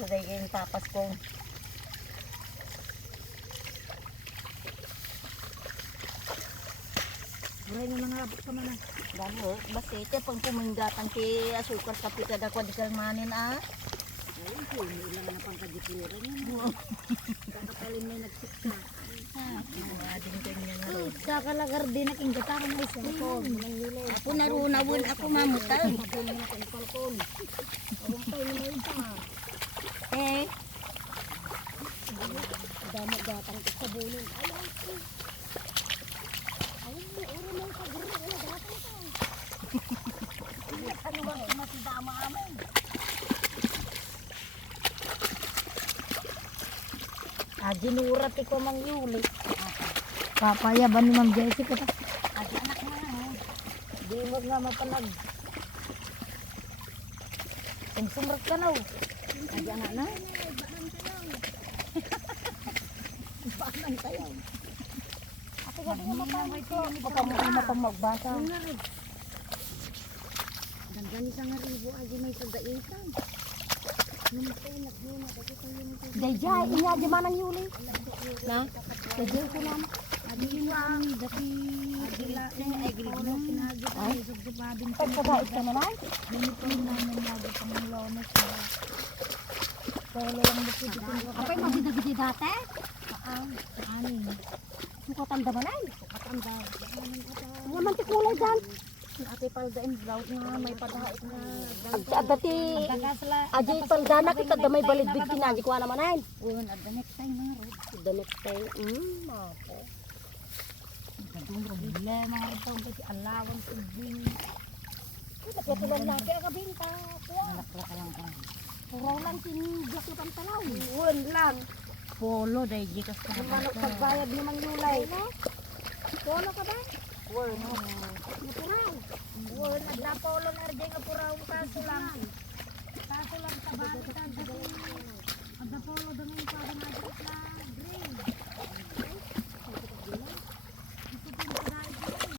So dahil yung tapas ko. Buray na mga abot ka man ah. Dahil, basite, pang puminggatan kay asukar kapi kada kwa di kalmanin ah. Ay, hindi lang na pang kadipura niya. Kakatalin may nagsikta. Ading kanya nga rin. Sa kalagar din na kinggatakan ay sa ko. Ako narunawon ako mamutay. Ako na ng palkon. Ang tayo na yun pa. Eh, Damo gatang ko sa bulong. Ayaw ko. Ayaw mo, uro mo sa guro. Wala gatang ka. ano ba masidama amin? Ginurat ko mang yuli. Papaya ba ni Ma'am Jessie ko ta? Adi anak mo nga. Di mo nga mapanag. Kung sumrat ka na. Adi anak na. Baanan tayo. Ako gabi nga mapalit ko. Baka mo na pang magbasa. Ganda sa nga ribo. Adi may sadaitan. Dayjay, inya di manang yuli. Na? Dayjay ko lang. Adi yun ang dati. Adi laing ay gilid na. Ay, pagkabait ka naman. Apay magdidagiti dati? Sukatan da manay. Nga man ti kulay dan. Ate palda and brown nga may padait na. Dati aji paldana kita da may balidbid kinaji ko naman ay. Uwan at the next time nga rin. The next time. Ako. Kadungro bile mga ito kasi alawan sa din. Kita tulan natin ang kabinta. Alakla ka lang ka. Puraw lang tinigyak na pantalaw. Lang. Polo dahil gikas ka na. Manok pagbayad ni Mang Yulay. Polo ka ba? Word. Puraw. Adla polo na rin nga puraw. Kaso lang. Kaso lang sa balitan. Adla polo dami pa.